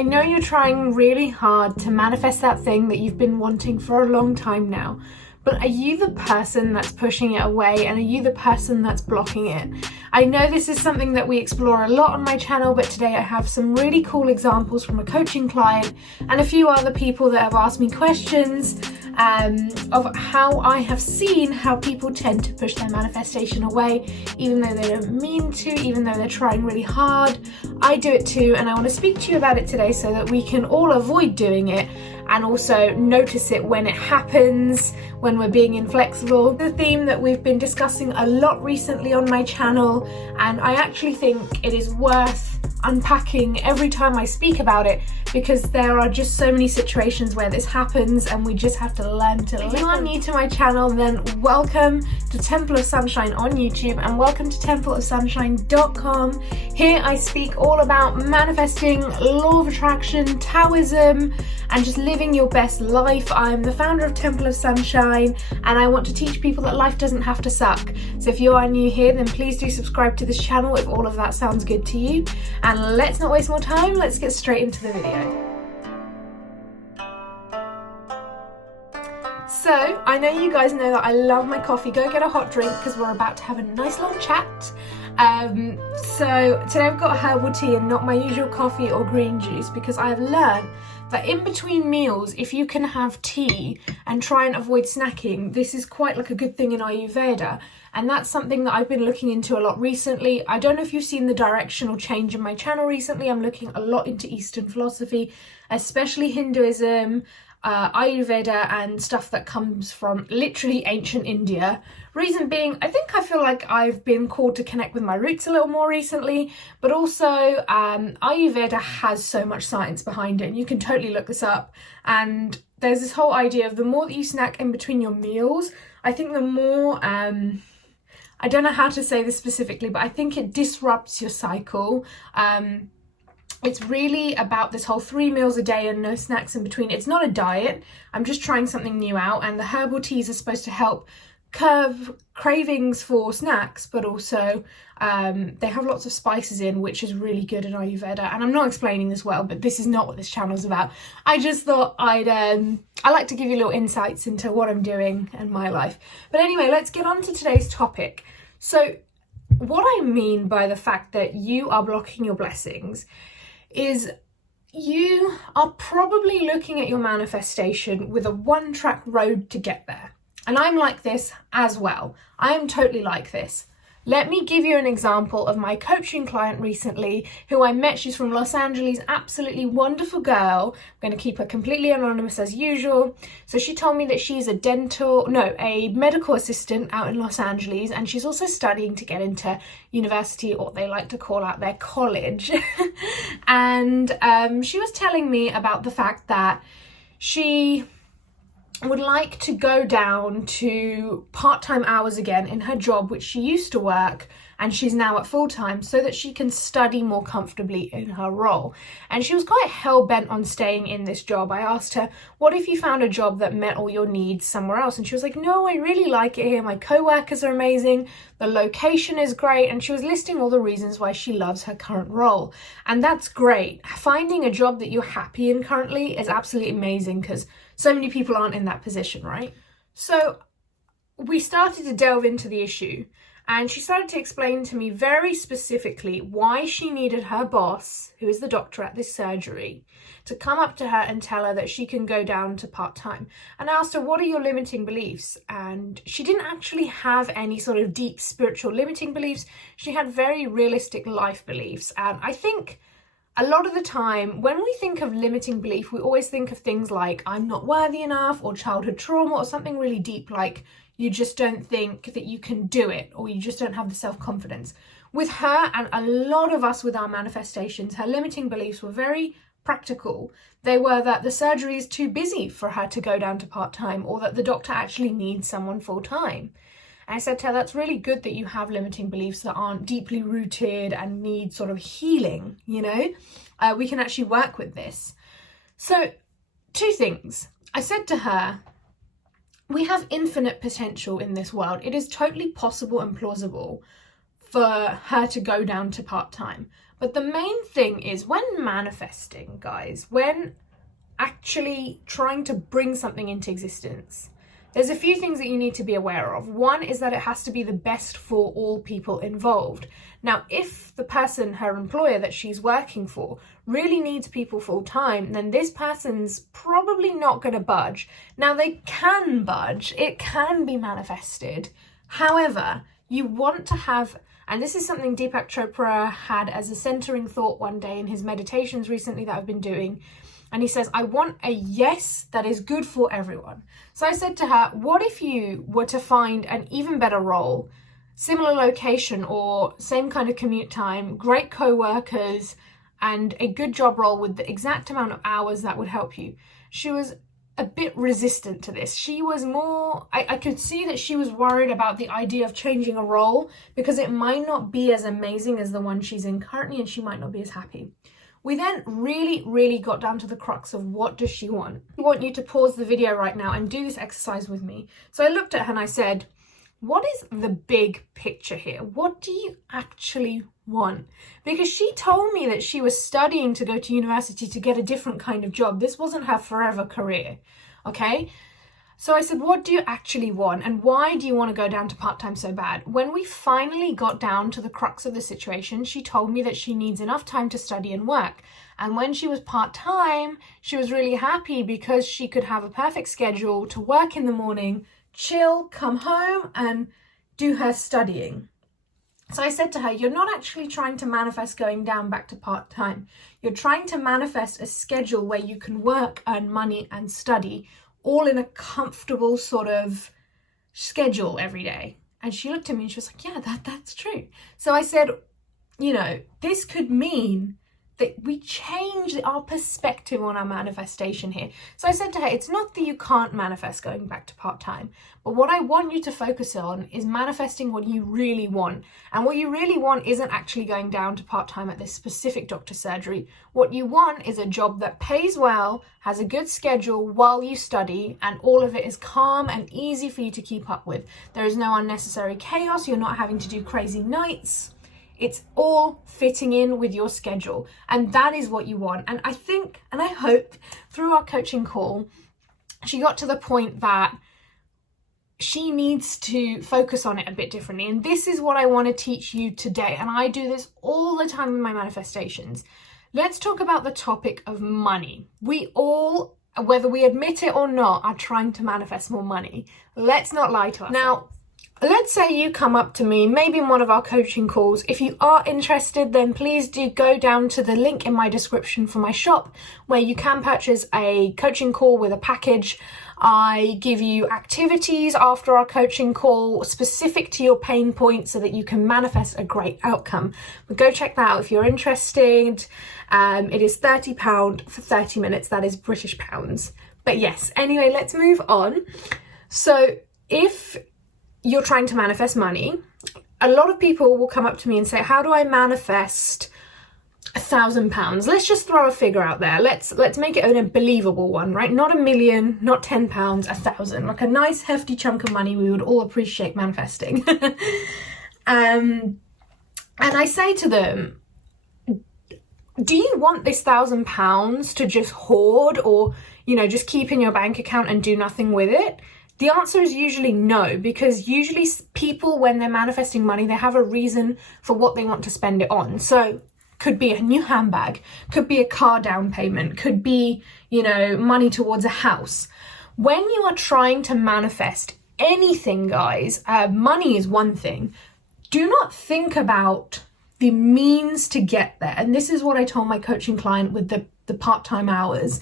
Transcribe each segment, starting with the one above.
I know you're trying really hard to manifest that thing that you've been wanting for a long time now, but are you the person that's pushing it away, and are you the person that's blocking it? I know this is something that we explore a lot on my channel, but today I have some really cool examples from a coaching client and a few other people that have asked me questions of how I have seen how people tend to push their manifestation away, even though they don't mean to, even though they're trying really hard. I do it too, and I want to speak to you about it today so that we can all avoid doing it and also notice it when it happens, when we're being inflexible. The theme that we've been discussing a lot recently on my channel, and I actually think it is worth unpacking every time I speak about it, because there are just so many situations where this happens and we just have to learn to live. If you are new to my channel, then welcome to Temple of Sunshine on YouTube and welcome to templeofsunshine.com. Here I speak all about manifesting, law of attraction, Taoism, and just living your best life. I'm the founder of Temple of Sunshine, and I want to teach people that life doesn't have to suck. So if you are new here, then please do subscribe to this channel if all of that sounds good to you. And let's not waste more time, let's get straight into the video. So, I know you guys know that I love my coffee. Go get a hot drink because we're about to have a nice long chat. So today I've got herbal tea and not my usual coffee or green juice, because I have learned that in between meals, if you can have tea and try and avoid snacking, this is quite like a good thing in Ayurveda. And that's something that I've been looking into a lot recently. I don't know if you've seen the directional change in my channel recently. I'm looking a lot into Eastern philosophy, especially Hinduism, Ayurveda, and stuff that comes from literally ancient India. Reason being, I feel like I've been called to connect with my roots a little more recently, but also Ayurveda has so much science behind it, and you can totally look this up. And there's this whole idea of the more that you snack in between your meals, I think the more, I don't know how to say this specifically, but I think it disrupts your cycle. It's really about this whole 3 meals a day and no snacks in between. It's not a diet. I'm just trying something new out, and the herbal teas are supposed to help curb cravings for snacks, but also they have lots of spices in, which is really good in Ayurveda. And I'm not explaining this well, but this is not what this channel is about. I just thought I like to give you little insights into what I'm doing in my life. But anyway, let's get on to today's topic. So what I mean by the fact that you are blocking your blessings is you are probably looking at your manifestation with a one-track road to get there. And I'm like this as well. I am totally like this. Let me give you an example of my coaching client recently who I met. She's from Los Angeles, absolutely wonderful girl. I'm going to keep her completely anonymous as usual. So she told me that she's a medical assistant out in Los Angeles, and she's also studying to get into university, or they like to call out their college. And she was telling me about the fact that she would like to go down to part-time hours again in her job, which she used to work, and she's now at full-time, so that she can study more comfortably in her role. And she was quite hell-bent on staying in this job. I asked her, what if you found a job that met all your needs somewhere else? And she was like, no, I really like it here. My co-workers are amazing. The location is great. And she was listing all the reasons why she loves her current role. And that's great. Finding a job that you're happy in currently is absolutely amazing, because so many people aren't in that position, right? So we started to delve into the issue, and she started to explain to me very specifically why she needed her boss, who is the doctor at this surgery, to come up to her and tell her that she can go down to part-time. And I asked her, what are your limiting beliefs? And she didn't actually have any sort of deep spiritual limiting beliefs. She had very realistic life beliefs. And I think a lot of the time, when we think of limiting belief, we always think of things like I'm not worthy enough, or childhood trauma, or something really deep like you just don't think that you can do it, or you just don't have the self-confidence. With her, and a lot of us with our manifestations, her limiting beliefs were very practical. They were that the surgery is too busy for her to go down to part-time, or that the doctor actually needs someone full-time. And I said to her, that's really good that you have limiting beliefs that aren't deeply rooted and need sort of healing, you know? We can actually work with this. So 2 things. I said to her, we have infinite potential in this world. It is totally possible and plausible for her to go down to part-time. But the main thing is, when manifesting, guys, when actually trying to bring something into existence, there's a few things that you need to be aware of. One is that it has to be the best for all people involved. Now, if the person, her employer that she's working for, really needs people full time, then this person's probably not going to budge. Now, they can budge, it can be manifested. However, you want to have, and this is something Deepak Chopra had as a centering thought one day in his meditations recently that I've been doing. And he says, I want a yes that is good for everyone. So I said to her, what if you were to find an even better role, similar location or same kind of commute time, great co-workers, and a good job role with the exact amount of hours that would help you? She was a bit resistant to this. She was more, I could see that she was worried about the idea of changing a role because it might not be as amazing as the one she's in currently, and she might not be as happy. We then really got down to the crux of what does she want. I want you to pause the video right now and do this exercise with me. So I looked at her and I said, what is the big picture here? What do you actually want? Because she told me that she was studying to go to university to get a different kind of job. This wasn't her forever career, okay? So I said, what do you actually want? And why do you want to go down to part-time so bad? When we finally got down to the crux of the situation, she told me that she needs enough time to study and work. And when she was part-time, she was really happy because she could have a perfect schedule to work in the morning, chill, come home and do her studying. So I said to her, you're not actually trying to manifest going down back to part-time. You're trying to manifest a schedule where you can work, earn money and study all in a comfortable sort of schedule every day. And she looked at me and she was like, yeah, that's true. So I said, you know, this could mean that we change our perspective on our manifestation here. So I said to her, it's not that you can't manifest going back to part-time, but what I want you to focus on is manifesting what you really want. And what you really want isn't actually going down to part-time at this specific doctor's surgery. What you want is a job that pays well, has a good schedule while you study, and all of it is calm and easy for you to keep up with. There is no unnecessary chaos. You're not having to do crazy nights. It's all fitting in with your schedule, and that is what you want. And I think, and I hope through our coaching call, she got to the point that she needs to focus on it a bit differently. And this is what I want to teach you today. And I do this all the time with my manifestations. Let's talk about the topic of money. We all, whether we admit it or not, are trying to manifest more money. Let's not lie to ourselves. Now, let's say you come up to me, maybe in one of our coaching calls. If you are interested, then please do go down to the link in my description for my shop, where you can purchase a coaching call with a package. I give you activities after our coaching call specific to your pain points so that you can manifest a great outcome. But go check that out if you're interested. It is £30 for 30 minutes. That is British pounds. But yes, anyway, let's move on. So if you're trying to manifest money, a lot of people will come up to me and say, how do I manifest £1,000? Let's just throw a figure out there. Let's make it a believable one, right? Not 1 million, not £10, 1,000, like a nice hefty chunk of money we would all appreciate manifesting. And I say to them, do you want this £1,000 to just hoard, or, you know, just keep in your bank account and do nothing with it? The answer is usually no, because usually people, when they're manifesting money, they have a reason for what they want to spend it on. So could be a new handbag, could be a car down payment, could be, you know, money towards a house. When you are trying to manifest anything, guys, money is one thing. Do not think about the means to get there. And this is what I told my coaching client with the part-time hours.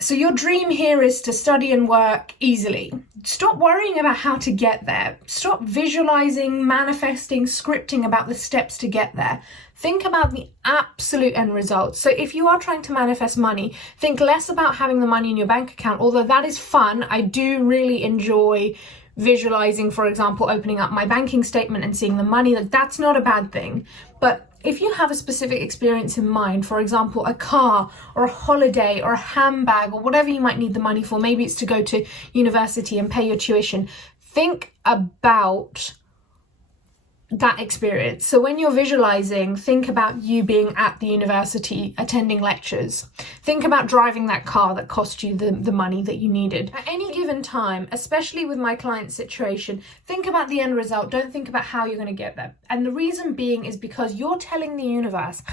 So your dream here is to study and work easily. Stop worrying about how to get there. Stop visualizing, manifesting, scripting about the steps to get there. Think about the absolute end result. So if you are trying to manifest money, think less about having the money in your bank account, although that is fun. I do really enjoy visualizing, for example, opening up my banking statement and seeing the money. That's not a bad thing. But if you have a specific experience in mind, for example, a car or a holiday or a handbag or whatever you might need the money for, maybe it's to go to university and pay your tuition, think about that experience. So when you're visualizing, think about you being at the university attending lectures. Think about driving that car that cost you the money that you needed. At any given time, especially with my client situation, think about the end result. Don't think about how you're going to get there. And the reason being is because you're telling the universe,